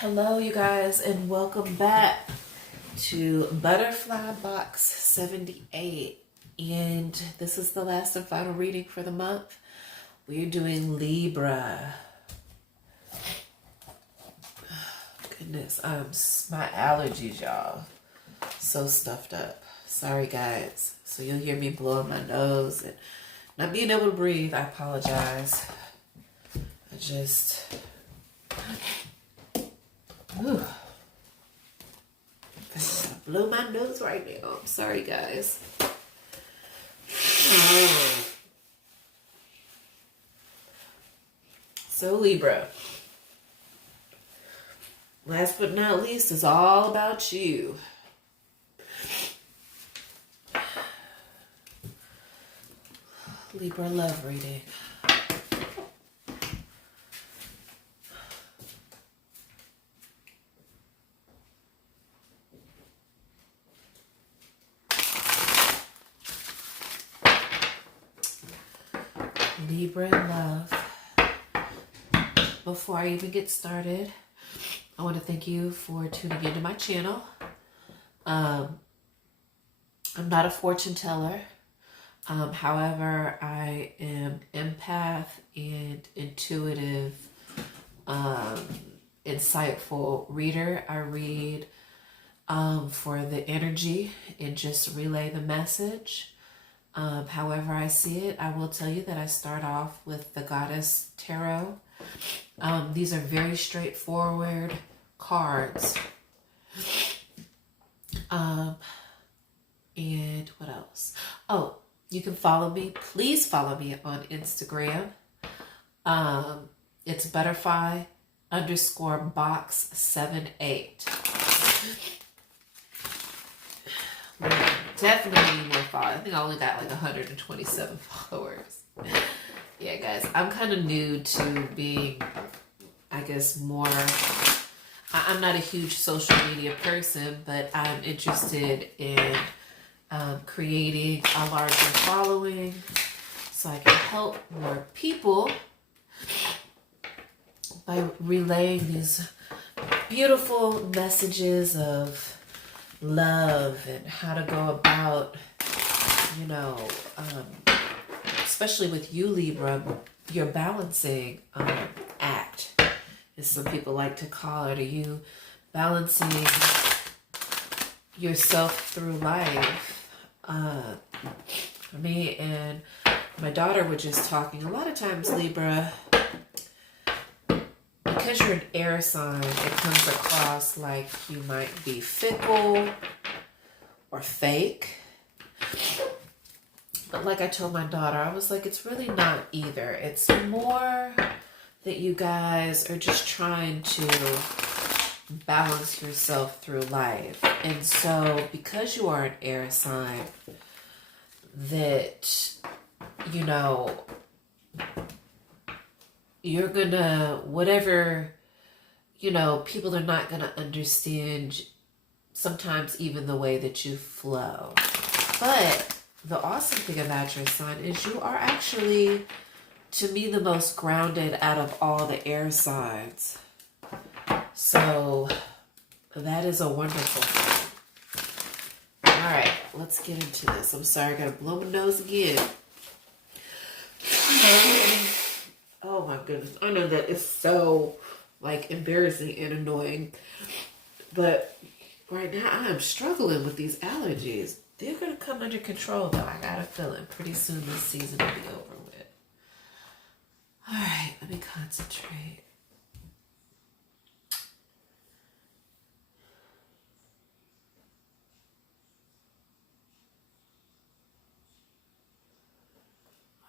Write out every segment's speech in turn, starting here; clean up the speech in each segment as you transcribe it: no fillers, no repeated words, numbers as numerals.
Hello, you guys, and welcome back to Butterfly Box 78. And this is the last and final reading for the month. We're doing Libra. Goodness, my allergies, y'all. So stuffed up. Sorry, guys. So you'll hear me blowing my nose and not being able to breathe. I apologize. Ooh. I blow my nose right now. I'm sorry, guys. So, Libra. Last but not least is all about you. Libra love reading. Libra in love. Before I even get started, I want to thank you for tuning into my channel. I'm not a fortune teller. However, I am empath and intuitive, insightful reader. I read for the energy and just relay the message. However I see it, I will tell you that I start off with the Goddess Tarot. These are very straightforward cards. And what else? Oh, you can follow me. Please follow me on Instagram. It's butterfly_box78. Definitely need more followers. I think I only got like 127 followers. Yeah, guys, I'm kind of new to being, I guess, more... I'm not a huge social media person, but I'm interested in creating a larger following so I can help more people by relaying these beautiful messages of love and how to go about, especially with you, Libra, your balancing act, as some people like to call it. Are you balancing yourself through life? For me and my daughter were just talking. A lot of times, Libra, because you're an air sign, it comes across like you might be fickle or fake. But like I told my daughter, I was like, it's really not either. It's more that you guys are just trying to balance yourself through life. And so because you are an air sign, that, you're gonna, whatever, people are not gonna understand sometimes even the way that you flow. But the awesome thing about your sign is you are actually, to me, the most grounded out of all the air signs. So that is a wonderful thing. All right, let's get into this. I'm sorry, I gotta blow my nose again. Oh my goodness. I know that is so embarrassing and annoying. But right now I am struggling with these allergies. They're going to come under control though. I got a feeling pretty soon this season will be over with. All right, let me concentrate.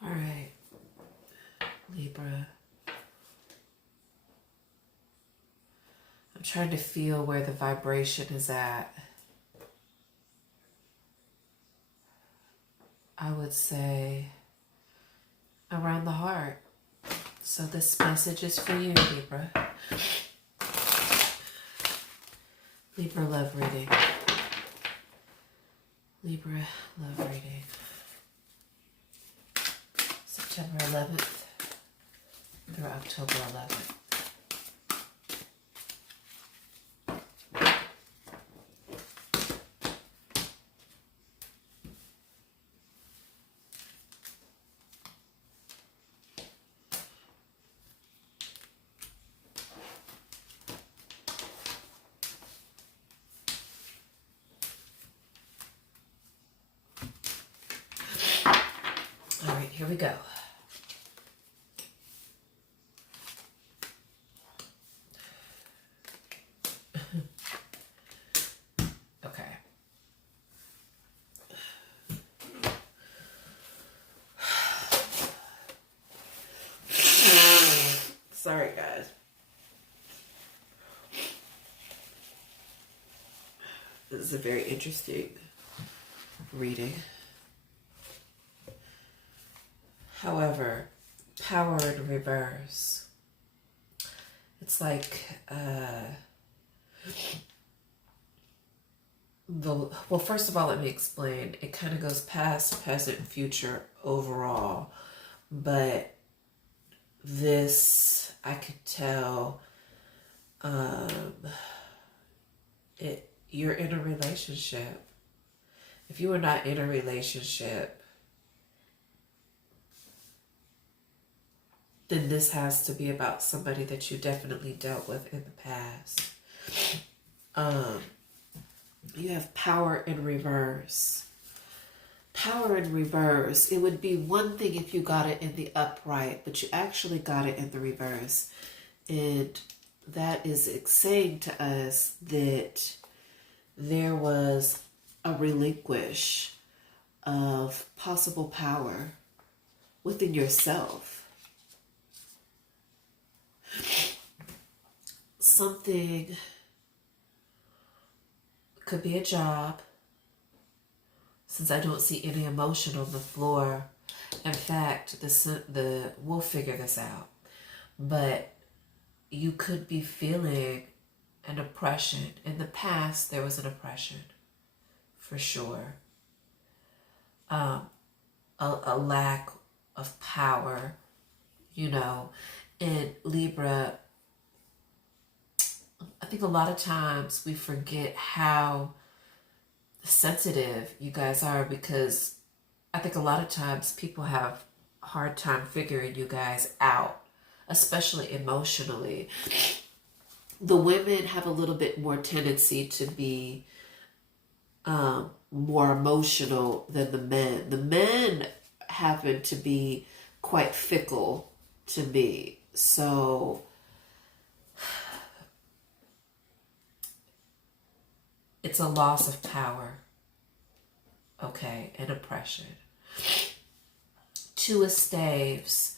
All right, Libra. I'm trying to feel where the vibration is at. I would say around the heart. So this message is for you, Libra. Libra love reading. Libra love reading. September 11th through October 11th. we go. Okay. Sorry, guys. This is a very interesting reading. However, power in reverse. It's like well, first of all, let me explain. It kind of goes past, present, future overall, but this I could tell you're in a relationship. If you are not in a relationship, then this has to be about somebody that you definitely dealt with in the past. You have power in reverse. Power in reverse. It would be one thing if you got it in the upright, but you actually got it in the reverse. And that is saying to us that there was a relinquish of possible power within yourself. Something could be a job, since I don't see any emotion on the floor. In fact, we'll figure this out. But you could be feeling an oppression. In the past, there was an oppression, for sure. A lack of power, And Libra, I think a lot of times we forget how sensitive you guys are, because I think a lot of times people have a hard time figuring you guys out, especially emotionally. The women have a little bit more tendency to be more emotional than the men. The men happen to be quite fickle to me. So it's a loss of power, okay, and oppression. Two of Staves.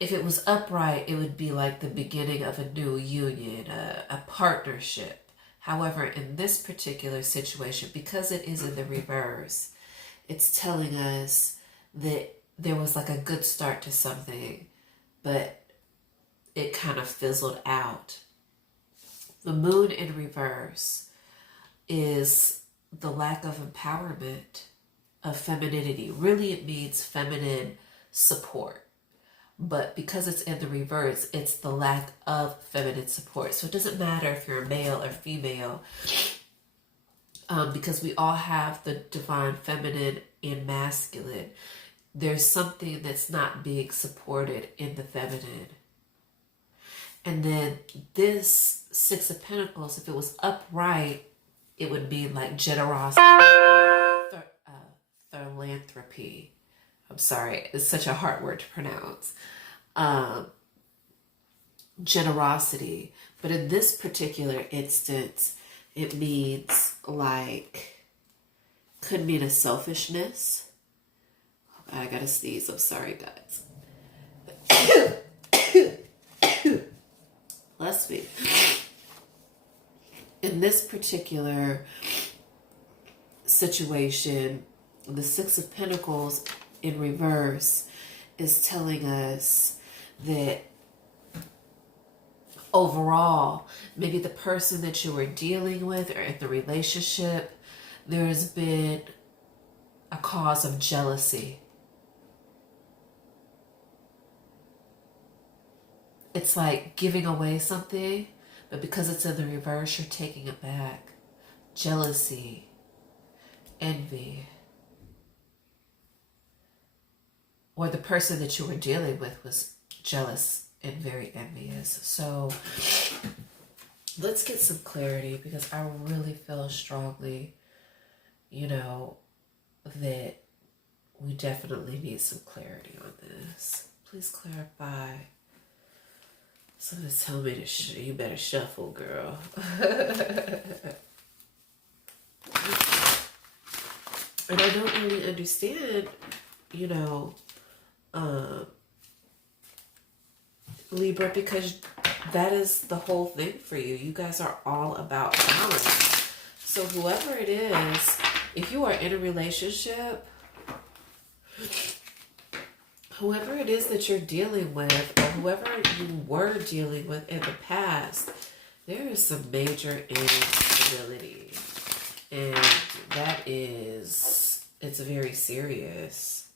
If it was upright, it would be like the beginning of a new union, a partnership. However, in this particular situation, because it is in the reverse, it's telling us that there was like a good start to something, but it kind of fizzled out. The moon in reverse is the lack of empowerment, of femininity. Really, it means feminine support. But because it's in the reverse, it's the lack of feminine support. So it doesn't matter if you're male or female, because we all have the divine feminine and masculine. There's something that's not being supported in the feminine. And then this Six of Pentacles, if it was upright, it would mean like generosity, philanthropy. I'm sorry, it's such a hard word to pronounce. Generosity. But in this particular instance, it means like, could mean a selfishness. I gotta sneeze, I'm sorry guys. Bless me. In this particular situation, the Six of Pentacles in reverse is telling us that overall, maybe the person that you were dealing with or in the relationship, there's been a cause of jealousy. It's like giving away something, but because it's in the reverse, you're taking it back. Jealousy, envy. Or the person that you were dealing with was jealous and very envious. So let's get some clarity, because I really feel strongly, that we definitely need some clarity on this. Please clarify. Someone's telling me to you better shuffle, girl. And I don't really understand, you know, Libra, because that is the whole thing for you. You guys are all about balance. So whoever it is, if you are in a relationship, whoever it is that you're dealing with, or whoever you were dealing with in the past, there is some major instability. And that is, it's very serious.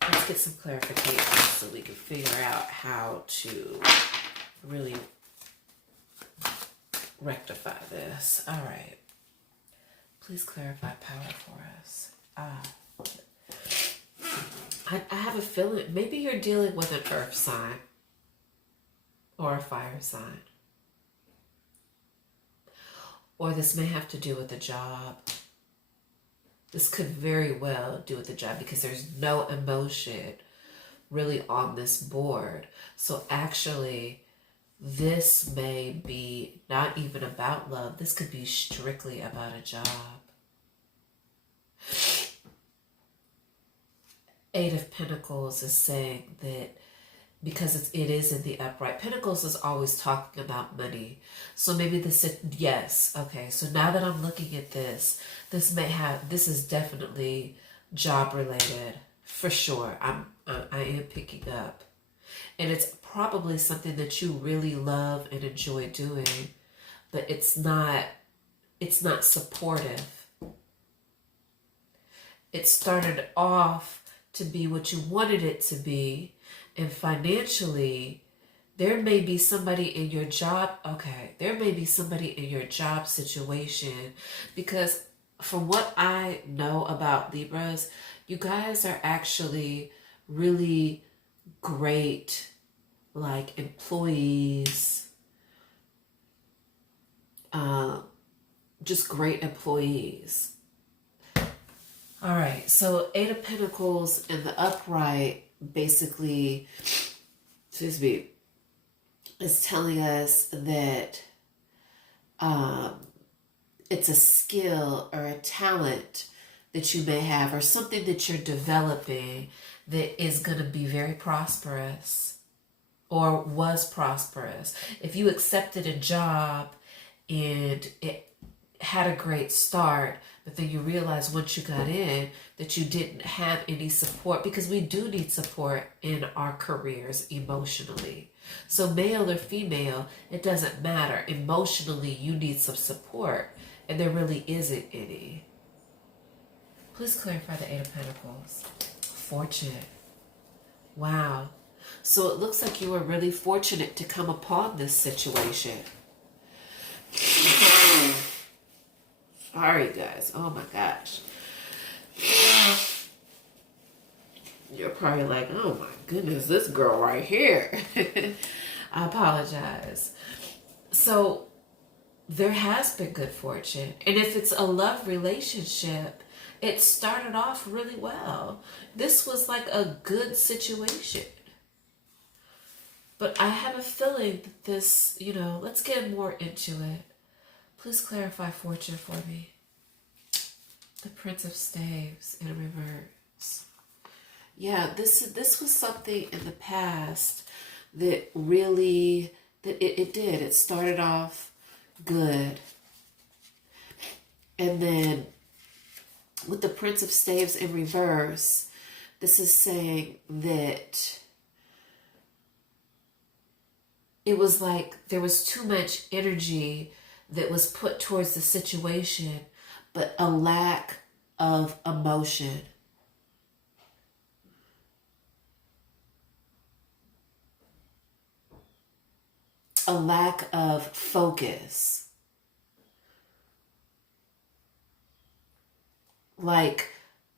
Let's get some clarification so we can figure out how to really rectify this. All right. Please clarify power for us. I have a feeling maybe you're dealing with an earth sign or a fire sign. Or this may have to do with a job. This could very well do with the job because there's no emotion really on this board. So actually, this may be not even about love. This could be strictly about a job. Eight of Pentacles is saying that because it is in the upright. Pentacles is always talking about money. So maybe this, yes. Okay, so now that I'm looking at this, this is definitely job related for sure. I am picking up. And it's probably something that you really love and enjoy doing, but it's not supportive. It started off to be what you wanted it to be, and financially, there may be somebody in your job, there may be somebody in your job situation, because from what I know about Libras, you guys are actually really great, like, employees, just great employees. All right, so Eight of Pentacles in the upright basically, is telling us that it's a skill or a talent that you may have, or something that you're developing that is going to be very prosperous or was prosperous. If you accepted a job and it had a great start, but then you realize once you got in that you didn't have any support, because we do need support in our careers emotionally. So male or female, it doesn't matter. Emotionally, you need some support, and there really isn't any. Please clarify the Eight of Pentacles. Fortune. Wow. So it looks like you were really fortunate to come upon this situation. Sorry, guys. Oh, my gosh. You're probably like, oh, my goodness, this girl right here. I apologize. So there has been good fortune. And if it's a love relationship, it started off really well. This was like a good situation. But I have a feeling that this, let's get more into it. Please clarify fortune for me. The Prince of Staves in reverse. Yeah, this was something in the past that really, it did. It started off good. And then with the Prince of Staves in reverse, this is saying that it was like there was too much energy that was put towards the situation, but a lack of emotion. A lack of focus. Like,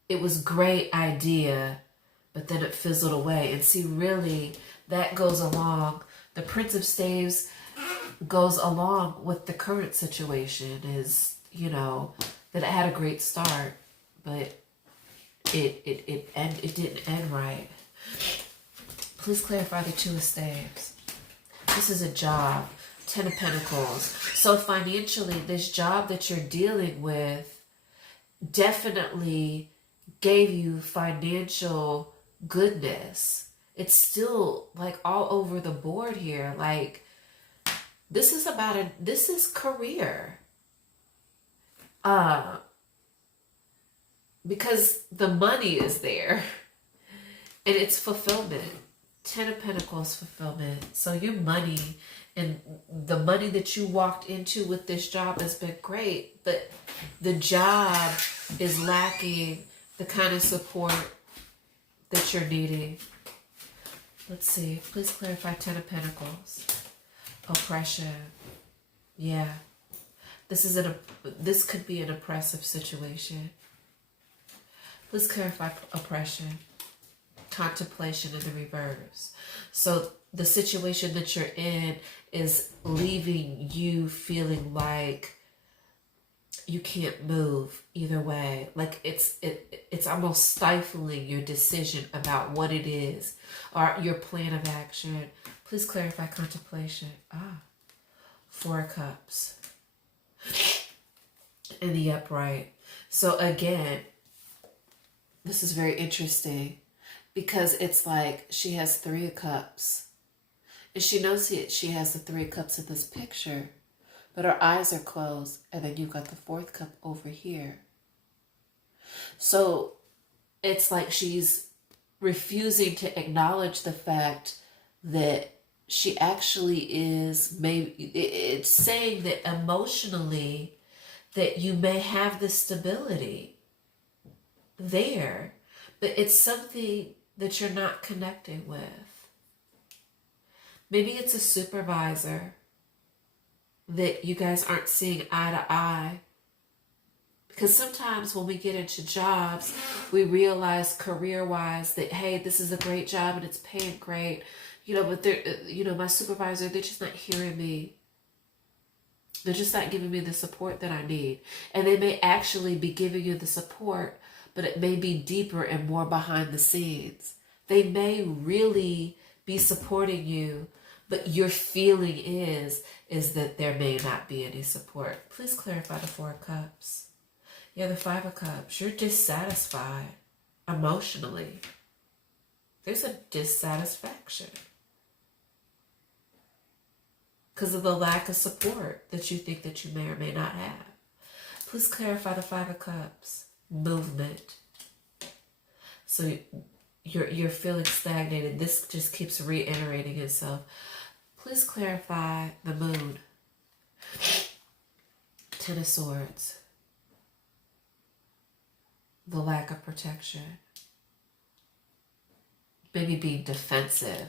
it was a great idea, but then it fizzled away. And see, really, that goes along. The Prince of Staves goes along with the current situation is, that it had a great start, but it didn't end right. Please clarify the Two of Staves. This is a job. 10 of Pentacles. So financially, this job that you're dealing with definitely gave you financial goodness. It's still like all over the board here. Like, this is career. Because the money is there and it's fulfillment. 10 of Pentacles, fulfillment. So your money and the money that you walked into with this job has been great, but the job is lacking the kind of support that you're needing. Let's see. Please clarify 10 of Pentacles. Oppression. Yeah. This could be an oppressive situation. Please clarify oppression. Contemplation in the reverse. So the situation that you're in is leaving you feeling like you can't move either way. Like it's almost stifling your decision about what it is or your plan of action. Please clarify contemplation. 4 of Cups. In the upright. So again, this is very interesting because it's like she has 3 of Cups. And she knows she has the 3 of Cups in this picture, but her eyes are closed. And then you've got the 4th cup over here. So it's like she's refusing to acknowledge the fact that she actually is, maybe it's saying that emotionally that you may have the stability there, but it's something that you're not connecting with. Maybe it's a supervisor that you guys aren't seeing eye to eye. Because sometimes when we get into jobs, we realize career-wise that, hey, this is a great job and it's paying great, but they're, my supervisor, they're just not hearing me. They're just not giving me the support that I need. And they may actually be giving you the support, but it may be deeper and more behind the scenes. They may really be supporting you, but your feeling is that there may not be any support. Please clarify the 4 of Cups. Yeah, the 5 of Cups. You're dissatisfied emotionally. There's a dissatisfaction because of the lack of support that you think that you may or may not have. Please clarify the 5 of Cups. Movement. So you're feeling stagnated. This just keeps reiterating itself. Please clarify the Moon. 10 of Swords. The lack of protection. Maybe being defensive.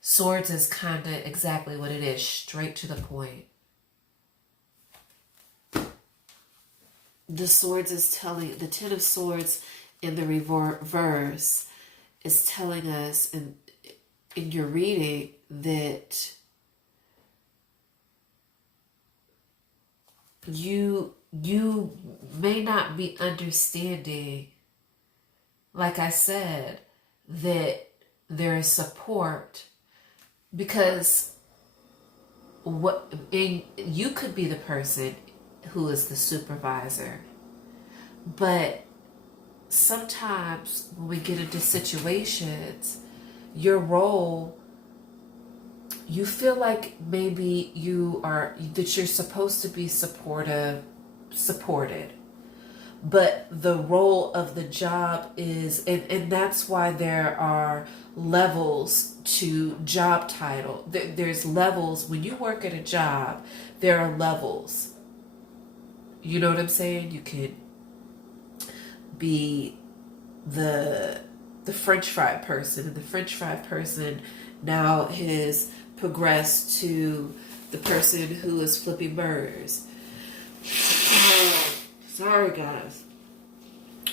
Swords is kind of exactly what it is. Straight to the point. The Swords is telling, the 10 of Swords in the reverse is telling us in your reading that you may not be understanding, like I said, that there is support, because you could be the person who is the supervisor, but sometimes when we get into situations, your role, you feel like maybe that you're supposed to be supported, but the role of the job is, and that's why there are levels to job title. There's levels. When you work at a job, there are levels. You know what I'm saying? You could be the French fry person, and the French fry person now has progressed to the person who is flipping burgers. Sorry, guys.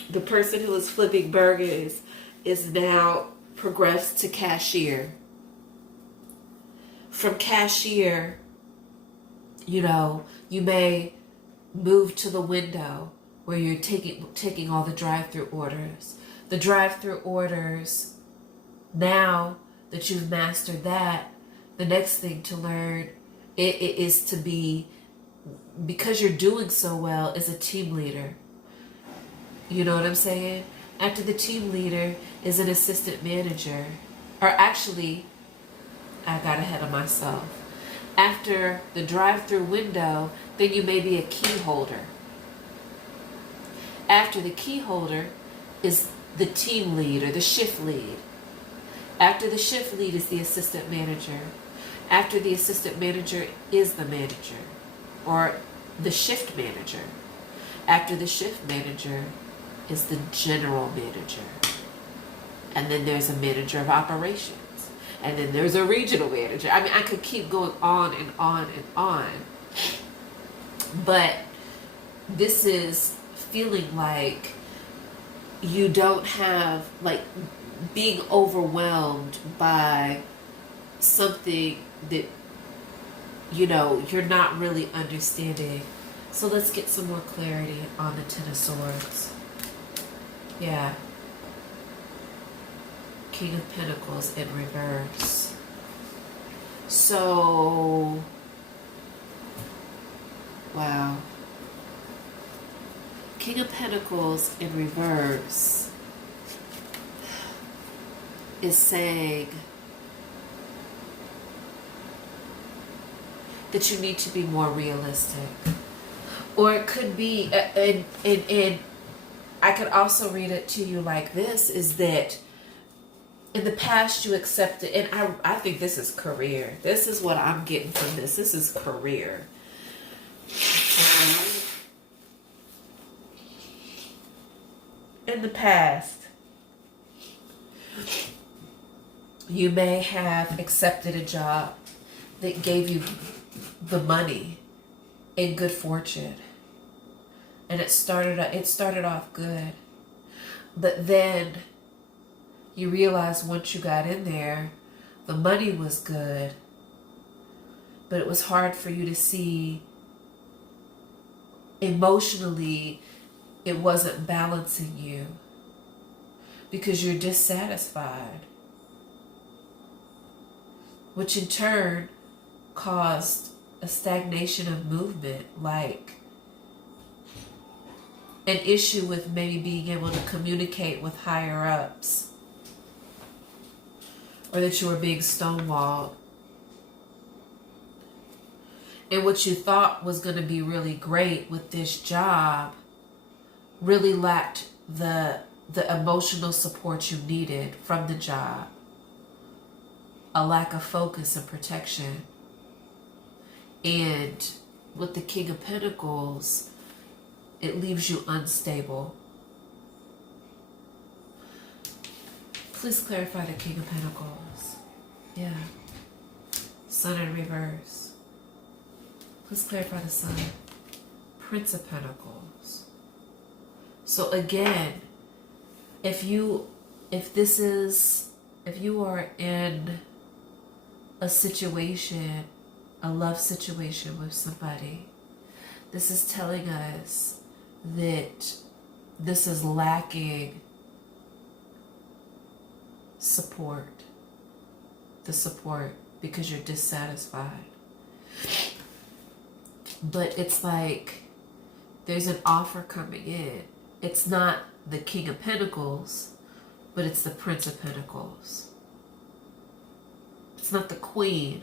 The person who is flipping burgers is now progressed to cashier. From cashier, you may move to the window where you're taking all the drive-through orders. The drive-through orders, now that you've mastered that, the next thing to learn it is to be, because you're doing so well, is a team leader. You know what I'm saying? After the team leader is an assistant manager. Or actually, I got ahead of myself. After the drive-through window, then you may be a key holder. After the key holder is the team lead or the shift lead. After the shift lead is the assistant manager. After the assistant manager is the manager or the shift manager. After the shift manager is the general manager. And then there's a manager of operations. And then there's a regional manager. I mean, I could keep going on and on and on. But this is feeling like you don't have, like, being overwhelmed by something that, you know, you're not really understanding. So let's get some more clarity on the Ten of Swords. Yeah. King of Pentacles in reverse. So, wow. King of Pentacles in reverse is saying that you need to be more realistic. Or it could be, and I could also read it to you like this, is that in the past you accepted, and I think this is career. This is what I'm getting from this. This is career. In the past, you may have accepted a job that gave you the money and good fortune. And it started off good. But then you realize once you got in there, the money was good, but it was hard for you to see emotionally. It wasn't balancing you because you're dissatisfied, which in turn caused a stagnation of movement, like an issue with maybe being able to communicate with higher ups, or that you were being stonewalled. And what you thought was going to be really great with this job really lacked the emotional support you needed from the job. A lack of focus and protection. And with the King of Pentacles, it leaves you unstable. Please clarify the King of Pentacles. Yeah. Sun in reverse. Please clarify the Sun. Prince of Pentacles. So again, if you are in a situation, a love situation with somebody, this is telling us that this is lacking support. The support because you're dissatisfied. But it's like there's an offer coming in. It's not the King of Pentacles, but it's the Prince of Pentacles. It's not the Queen,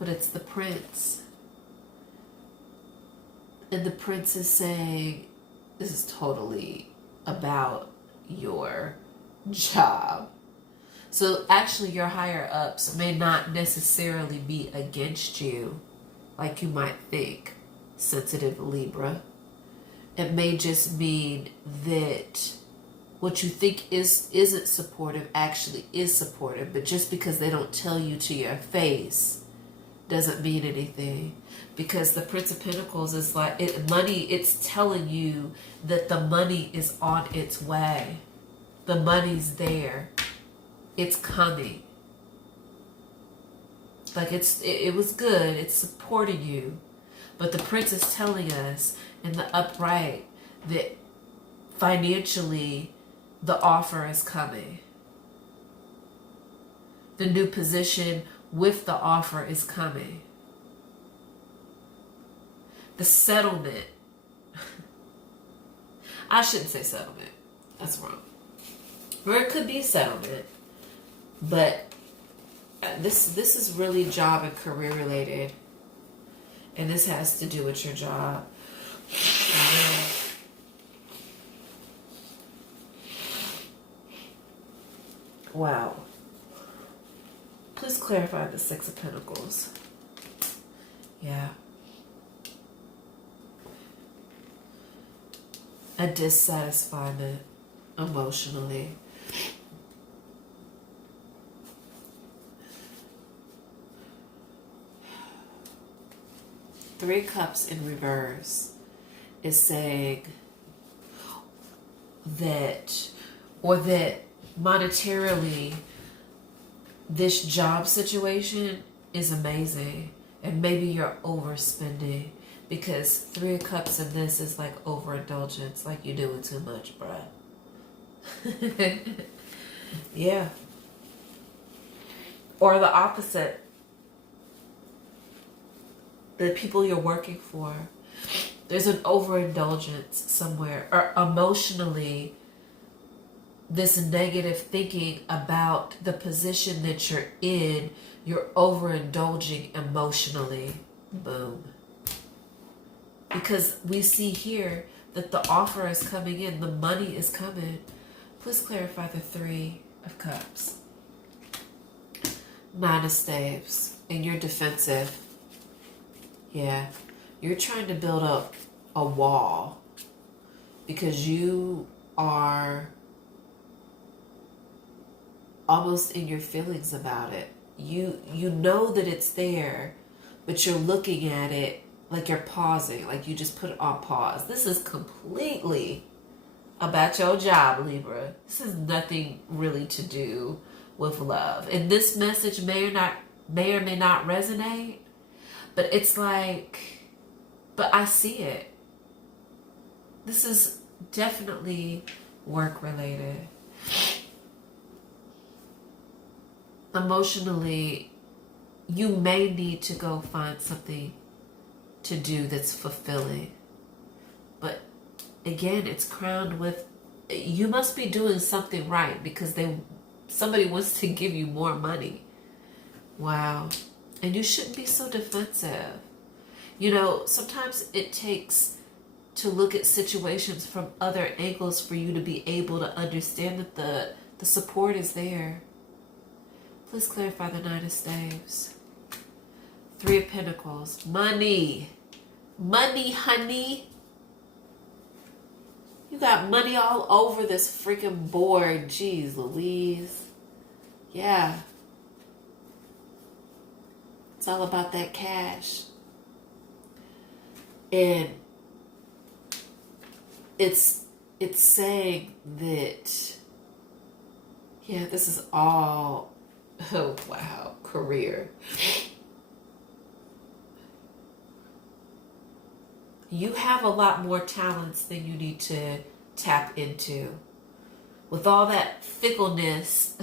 but it's the Prince. And the Prince is saying, this is totally about your job. So actually your higher ups may not necessarily be against you like you might think, sensitive Libra. It may just mean that what you think isn't supportive actually is supportive, but just because they don't tell you to your face doesn't mean anything. Because the Prince of Pentacles is like money. It's telling you that the money is on its way. The money's there. It's coming. Like it was good. It's supporting you. But the Prince is telling us in the upright that financially the offer is coming. The new position with the offer is coming. The settlement. I shouldn't say settlement. That's wrong. Or it could be settlement. But this is really job and career related. And this has to do with your job. Wow. Please clarify the Six of Pentacles. Yeah. A dissatisfiement emotionally. Three Cups in reverse is saying that, or that monetarily, this job situation is amazing, and maybe you're overspending, because Three of Cups in this is like overindulgence, like you're doing too much, bruh. Yeah. Or the opposite. The people you're working for, there's an overindulgence somewhere, or emotionally, this negative thinking about the position that you're in, you're overindulging emotionally. Boom. Because we see here that the offer is coming in, the money is coming. Please clarify the Three of Cups. Nine of Staves, and you're defensive. Yeah, you're trying to build up a wall because you are almost in your feelings about it. You know that it's there, but you're looking at it like you're pausing, like you just put it on pause. This is completely about your job, Libra. This has nothing really to do with love. And this message may or may not resonate, but it's like, but I see it. This is definitely work related. Emotionally, you may need to go find something to do that's fulfilling. But again, it's crowned with, you must be doing something right because somebody wants to give you more money. Wow. And you shouldn't be so defensive. You know, sometimes it takes to look at situations from other angles for you to be able to understand that the support is there. Please clarify the Nine of Staves. Three of Pentacles. Money. Money, honey. You got money all over this freaking board. Jeez Louise. Yeah. It's all about that cash. And it's saying that, yeah, this is all, oh wow, career. You have a lot more talents than you need to tap into. With all that fickleness,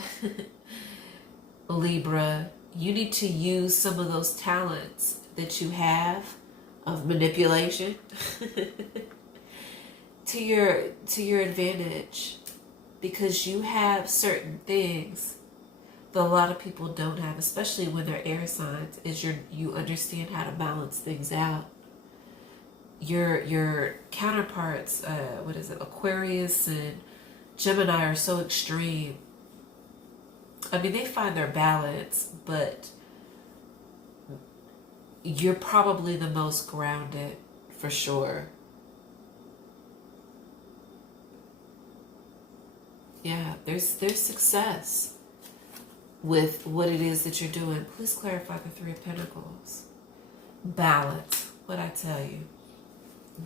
Libra, you need to use some of those talents that you have of manipulation to your advantage, because you have certain things that a lot of people don't have, especially when they're air signs, is you understand how to balance things out. Your counterparts, Aquarius and Gemini are so extreme. I mean, they find their balance, but you're probably the most grounded for sure. Yeah, there's success with what it is that you're doing. Please clarify the Three of Pentacles. Balance. What'd I tell you?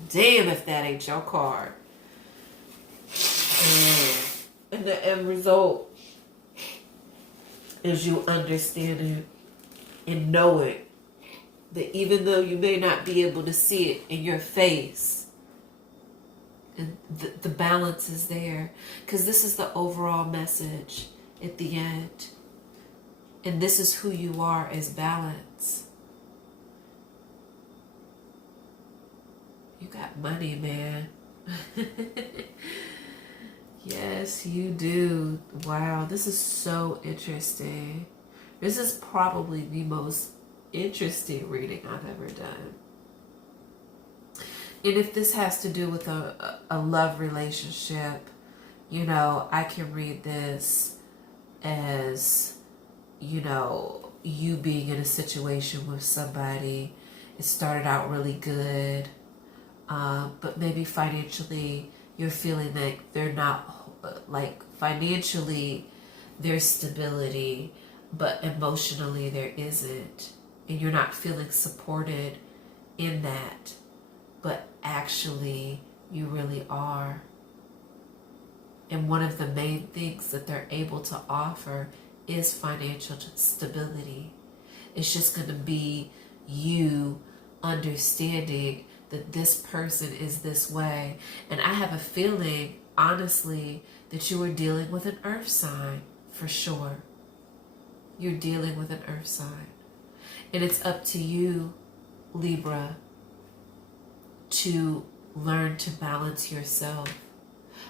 Damn if that ain't your card. And the end result is you understanding and knowing that even though you may not be able to see it in your face, And the balance is there. Because this is the overall message at the end. And this is who you are as balance. You got money, man. Yes, you do. Wow, this is so interesting. This is probably the most interesting reading I've ever done. And if this has to do with a love relationship, you know, I can read this as, you know, you being in a situation with somebody. It started out really good, but maybe financially you're feeling like they're not, like financially there's stability, but emotionally there isn't. And you're not feeling supported in that, but actually you really are. And one of the main things that they're able to offer is financial stability. It's just going to be you understanding that this person is this way. And I have a feeling, honestly, that you are dealing with an earth sign for sure. You're dealing with an earth sign. And it's up to you, Libra, to learn to balance yourself.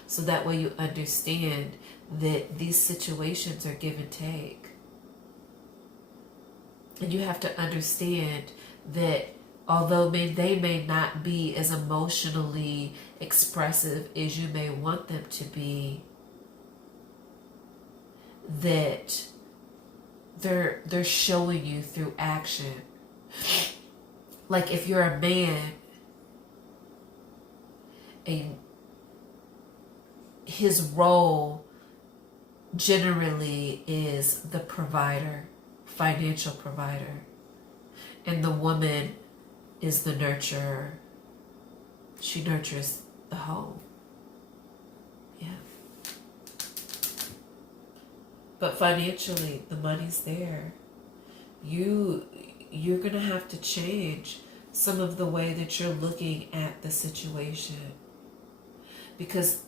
So that way you understand that these situations are give and take. And you have to understand that although they may not be as emotionally expressive as you may want them to be, that they're showing you through action. Like if you're a man and his role generally is the provider, financial provider, and the woman is the nurturer. She nurtures the home. Yeah. But financially, the money's there. You're gonna have to change some of the way that you're looking at the situation, because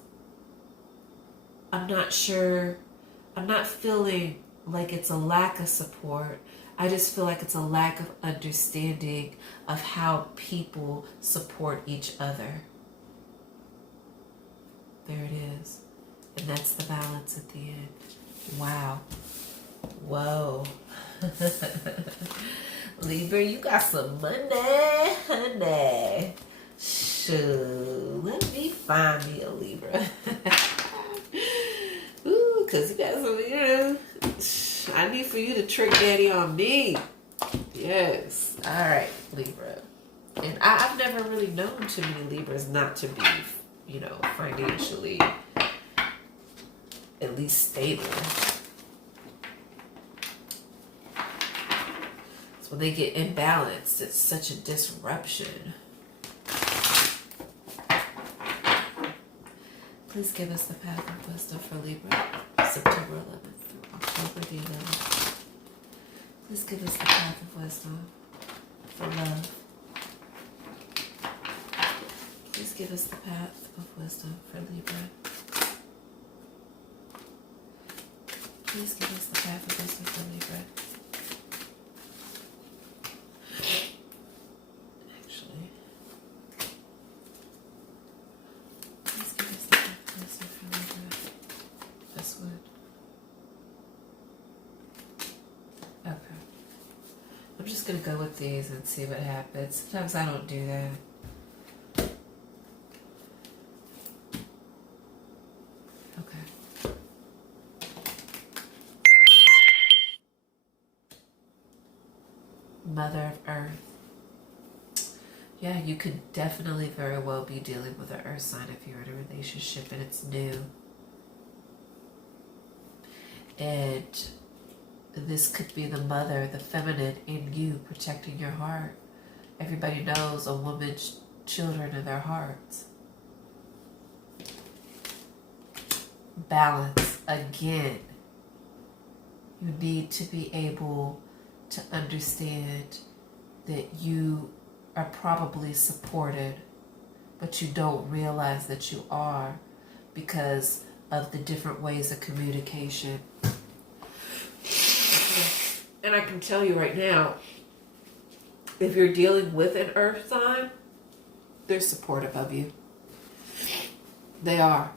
I'm not feeling like it's a lack of support. I just feel like it's a lack of understanding of how people support each other. There it is. And that's the balance at the end. Wow. Whoa. Libra, you got some money, honey. Shoot, let me find me a Libra. Ooh, because you got some, you know, I need for you to trick daddy on me. Yes. All right, Libra. And I've never really known too many Libras not to be, you know, financially at least stable. So when they get imbalanced, it's such a disruption. Please give us the path of wisdom for Libra, September 11th through October the 11th. Please give us the path of wisdom for love. Please give us the path of wisdom for Libra. Please give us the path of wisdom for Libra. Actually, please give us the path of wisdom for Libra. This would. Okay. I'm just going to go with these and see what happens. Sometimes I don't do that. Mother of Earth. Yeah, you could definitely very well be dealing with an earth sign if you're in a relationship and it's new. And this could be the mother, the feminine in you protecting your heart. Everybody knows a woman's children are their hearts. Balance. Again, you need to be able to understand that you are probably supported but you don't realize that you are because of the different ways of communication. And I can tell you right now, if you're dealing with an earth sign, they're supportive of you. They are.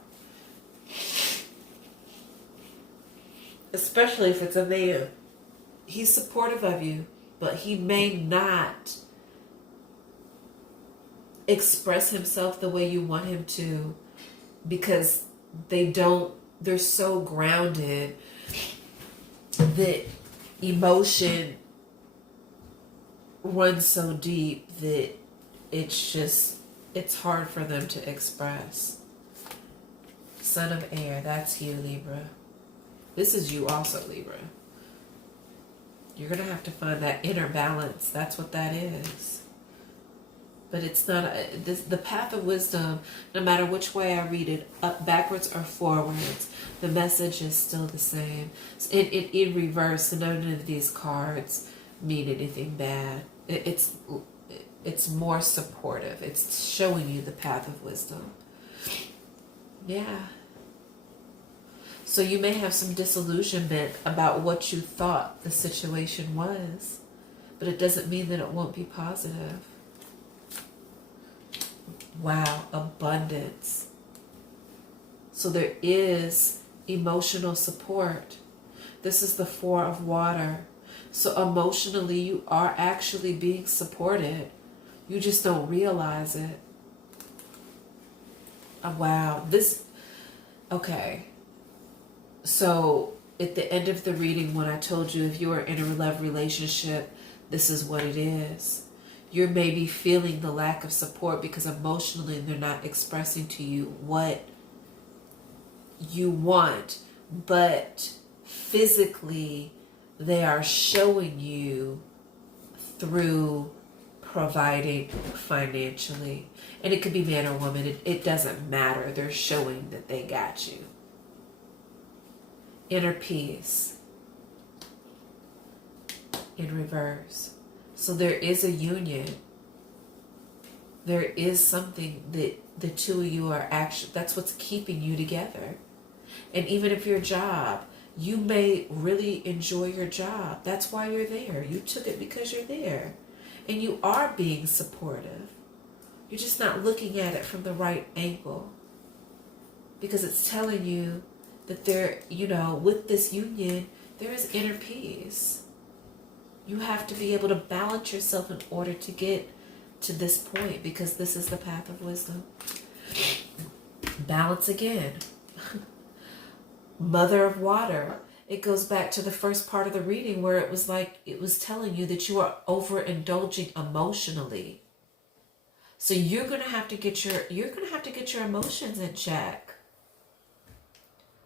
Especially if it's a man. He's supportive of you, but he may not express himself the way you want him to, because they're so grounded that emotion runs so deep that it's hard for them to express. Son of air, that's you, Libra. This is you also, Libra. You're going to have to find that inner balance. That's what that is. But it's not the path of wisdom, no matter which way I read it, up, backwards, or forwards, the message is still the same. In reverse, none of these cards mean anything bad. It's more supportive. It's showing you the path of wisdom. Yeah. So you may have some disillusionment about what you thought the situation was, but it doesn't mean that it won't be positive. Wow, abundance. So there is emotional support. This is the Four of Water. So emotionally, you are actually being supported. You just don't realize it. Oh, wow. Okay. So at the end of the reading, when I told you if you are in a love relationship, this is what it is. You're maybe feeling the lack of support because emotionally they're not expressing to you what you want, but physically they are showing you through providing financially. And it could be man or woman. It doesn't matter. They're showing that they got you. Inner peace in reverse. So there is a union. There is something that the two of you are actually, that's what's keeping you together. And even if your job, you may really enjoy your job. That's why you're there. You took it because you're there. And you are being supportive. You're just not looking at it from the right angle. Because it's telling you that there, with this union, there is inner peace. You have to be able to balance yourself in order to get to this point, because this is the path of wisdom. Balance again. Mother of water. It goes back to the first part of the reading where it was telling you that you are overindulging emotionally. So you're going to have to get your emotions in check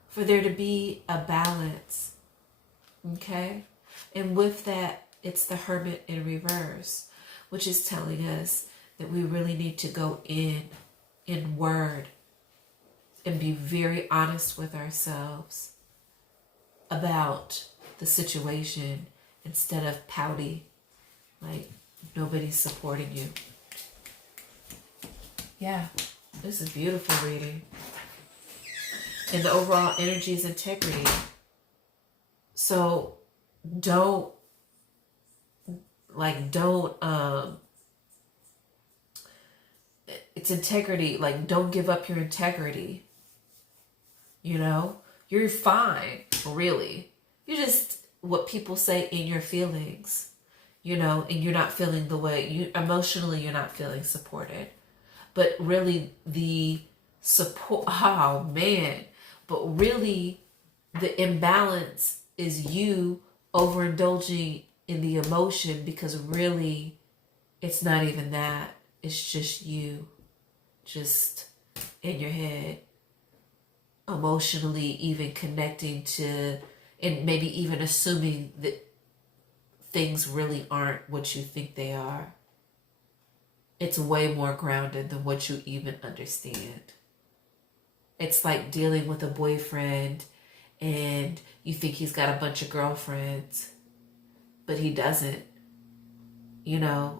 for there to be a balance. Okay? And with that, it's the Hermit in reverse, which is telling us that we really need to go inward and be very honest with ourselves about the situation instead of pouty, like nobody's supporting you. Yeah, this is beautiful reading. And the overall energy is integrity. So it's integrity. Like, don't give up your integrity. You're fine, really. You're just what people say in your feelings, and you're not feeling the way emotionally you're not feeling supported. But really the support, but really the imbalance is you overindulging in the emotion, because really it's not even that. It's just you, just in your head, emotionally even connecting to, and maybe even assuming that things really aren't what you think they are. It's way more grounded than what you even understand. It's like dealing with a boyfriend and you think he's got a bunch of girlfriends, but he doesn't.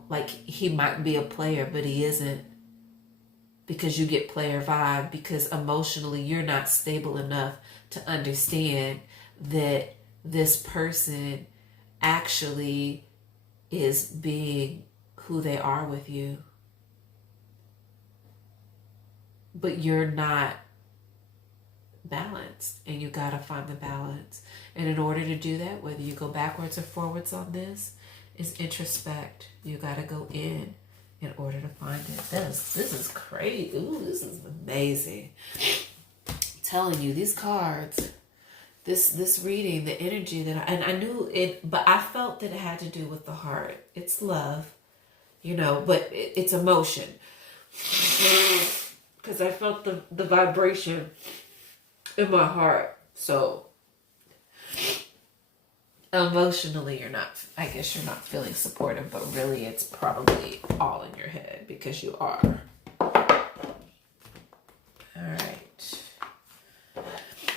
Like he might be a player, but he isn't. because you get player vibe, because emotionally you're not stable enough to understand that this person actually is being who they are with you. But you're not balanced, and you got to find the balance. And in order to do that, whether you go backwards or forwards on this, is introspect. You got to go in order to find it. This is crazy. Ooh, this is amazing. I'm telling you, these cards, this reading, the energy that I knew it, but I felt that it had to do with the heart. It's love, but it's emotion. Because I felt the vibration in my heart. So emotionally you're not feeling supportive, but really it's probably all in your head, because you are. All right,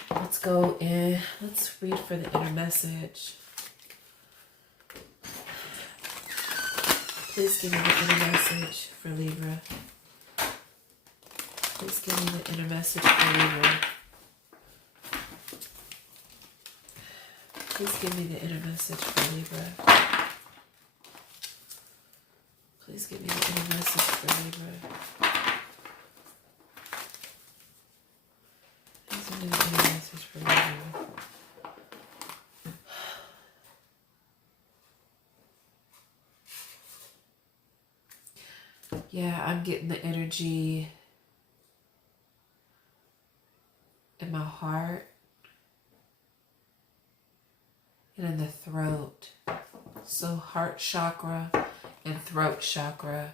let's go in. Let's read for the inner message. Please give me the inner message for Libra. Please give me the inner message for Libra. Please give me the inner message for Libra. Please give me the inner message for Libra. Please give me the inner message for Libra. Yeah, I'm getting the energy in my heart and in the throat. So heart chakra and throat chakra.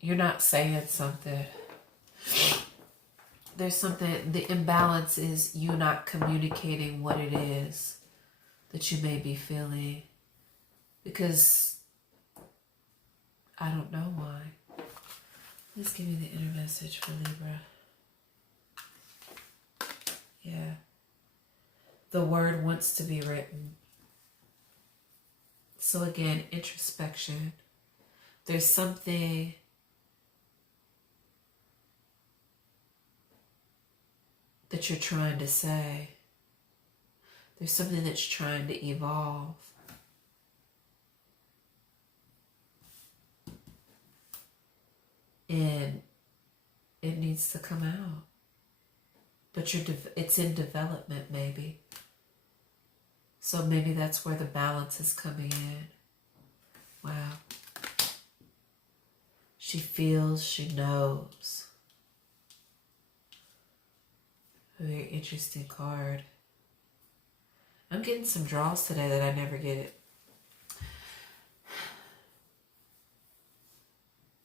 You're not saying something. There's something, the imbalance is you not communicating what it is that you may be feeling. Because I don't know why. Please give me the inner message for Libra. Yeah. The word wants to be written. So again, introspection. There's something that you're trying to say. There's something that's trying to evolve. And it needs to come out. But it's in development, maybe. So maybe that's where the balance is coming in. Wow. She feels, she knows. A very interesting card. I'm getting some draws today that I never get it.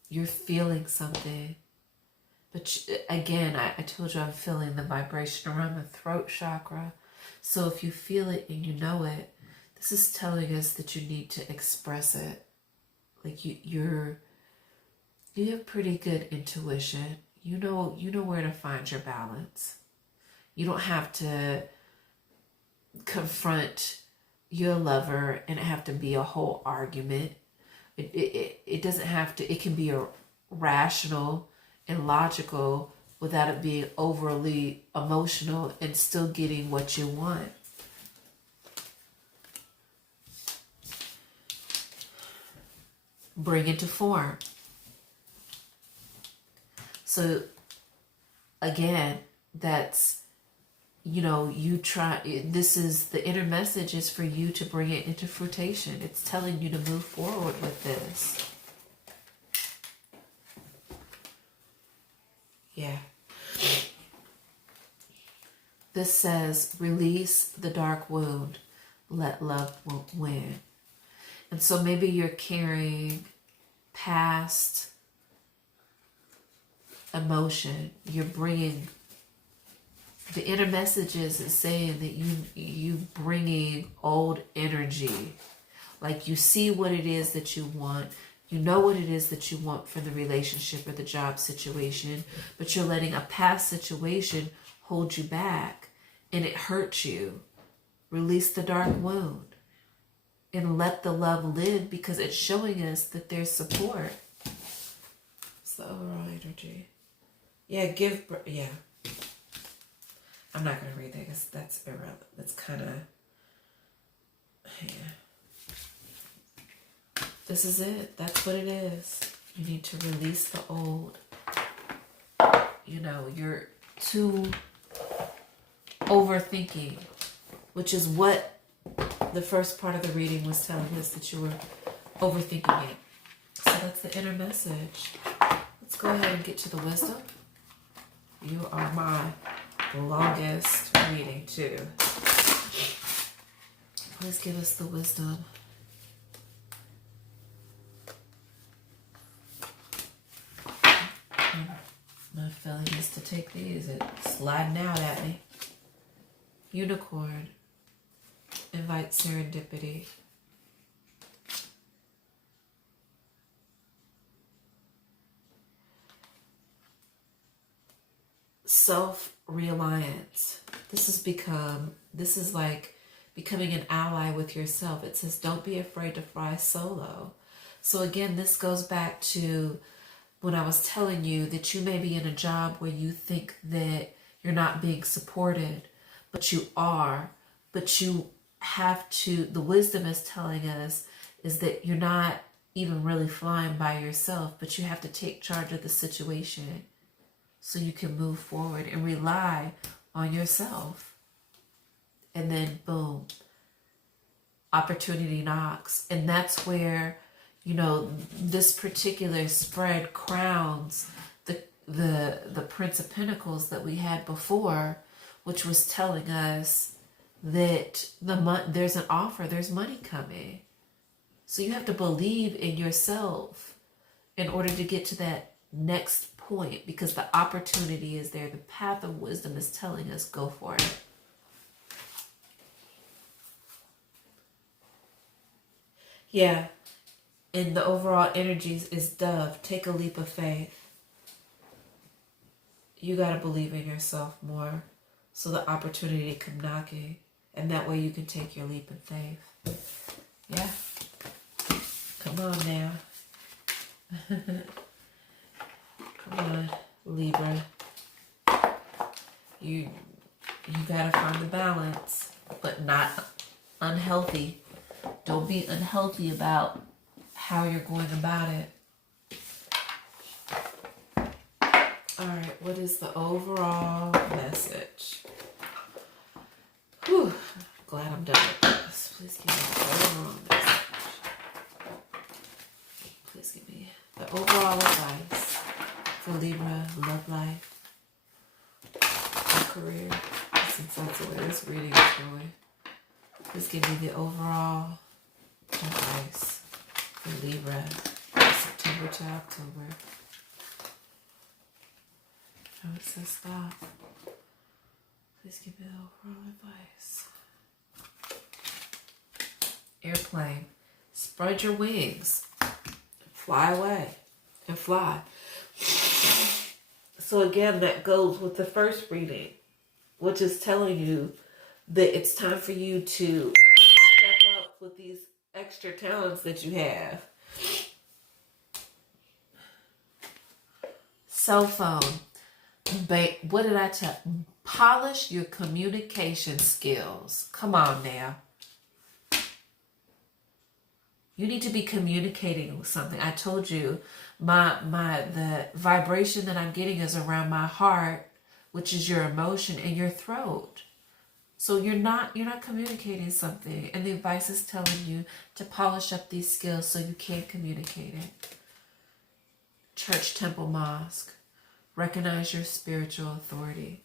You're feeling something. But again, I told you I'm feeling the vibration around the throat chakra. So if you feel it and you know it, this is telling us that you need to express it. Like you have pretty good intuition. You know where to find your balance. You don't have to confront your lover and it have to be a whole argument. It doesn't have to. It can be a rational and logical without it being overly emotional and still getting what you want. Bring it to form. So again, that's, you try, this is, the inner message is for you to bring it into fruition. It's telling you to move forward with this. Yeah. This says, release the dark wound, let love win. And so maybe you're carrying past emotion. You're bringing, the inner messages is saying that you bringing old energy. Like you see what it is that you want. You know what it is that you want from the relationship or the job situation, but you're letting a past situation hold you back and it hurts you. Release the dark wound and let the love live, because it's showing us that there's support. the overall energy? Yeah, yeah. I'm not going to read that because that's irrelevant. That's kind of, yeah. This is it. That's what it is. You need to release the old. You know, you're too overthinking, which is what the first part of the reading was telling us, that you were overthinking it. So that's the inner message. Let's go ahead and get to the wisdom. You are my longest reading too. Please give us the wisdom. My feeling is to take these. It's sliding out at me. Unicorn. Invite serendipity. Self-reliance. This is like becoming an ally with yourself. It says, don't be afraid to fly solo. So again, this goes back to when I was telling you that you may be in a job where you think that you're not being supported, but you are. But you have to, the wisdom is telling us is that you're not even really flying by yourself, but you have to take charge of the situation so you can move forward and rely on yourself. And then boom, opportunity knocks. And that's where, you know, this particular spread crowns the Prince of Pentacles that we had before, which was telling us that there's an offer, there's money coming. So you have to believe in yourself in order to get to that next point, because the opportunity is there. The path of wisdom is telling us, go for it. Yeah. And the overall energies is Dove. Take a leap of faith. You got to believe in yourself more so the opportunity come knocking. And that way you can take your leap of faith. Yeah. Come on now. Come on, Libra. You got to find the balance, but not unhealthy. Don't be unhealthy about how you're going about it. All right, what is the overall message? Whew, glad I'm done with this. Please give me the overall message. Please give me the overall advice for Libra, love life, career, since that's the way this reading is going. Please give me the overall advice for Libra, September to October. Oh, it says stop. Please give me the overall advice. Airplane. Spread your wings. Fly away. And fly. So again, that goes with the first reading, which is telling you that it's time for you to step up with these extra talents that you have. Cell phone. What did I tell? Polish your communication skills. Come on now. You need to be communicating with something. I told you the vibration that I'm getting is around my heart, which is your emotion, and your throat. So you're not communicating something, and the advice is telling you to polish up these skills so you can communicate it. Church, temple, mosque. Recognize your spiritual authority.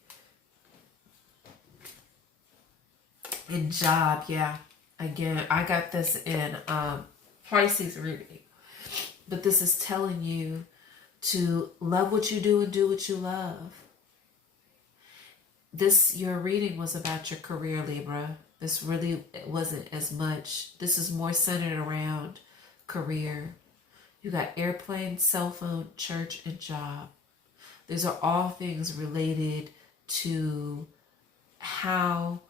In job, yeah. Again, I got this in Pisces reading. But this is telling you to love what you do and do what you love. Your reading was about your career, Libra. This really wasn't as much. This is more centered around career. You got airplane, cell phone, church, and job. These are all things related to how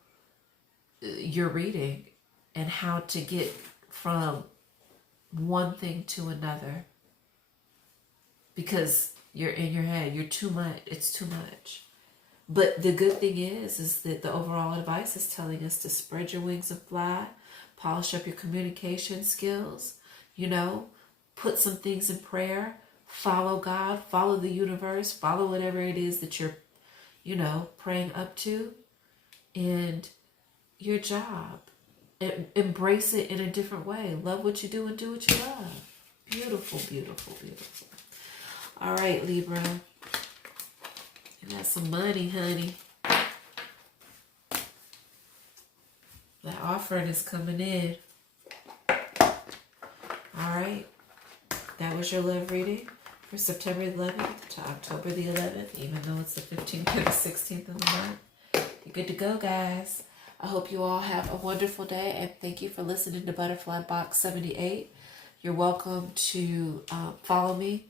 you're reading and how to get from one thing to another. because you're in your head. You're too much. It's too much. But the good thing is that the overall advice is telling us to spread your wings and fly, polish up your communication skills, you know, put some things in prayer, follow God, follow the universe, follow whatever it is that you're, you know, praying up to, and your job. Embrace it in a different way. Love what you do and do what you love. Beautiful, beautiful, beautiful. All right, Libra. You got some money, honey. That offering is coming in. All right. That was your love reading for September 11th to October the 11th, even though it's the 15th and the 16th of the month. You're good to go, guys. I hope you all have a wonderful day, and thank you for listening to Butterfly Box 78. You're welcome to follow me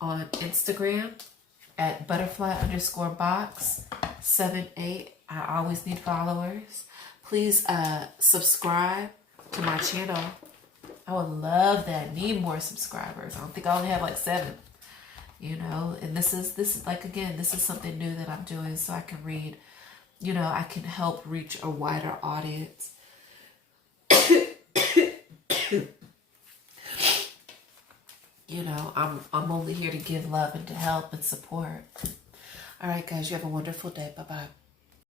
on Instagram at butterfly_box78. I always need followers. Please subscribe to my channel. I would love that. Need more subscribers. I don't think I only have like 7. You know, and this is like, again, this is something new that I'm doing so I can read. You know, I can help reach a wider audience. You know, I'm only here to give love and to help and support. All right, guys, you have a wonderful day. Bye-bye.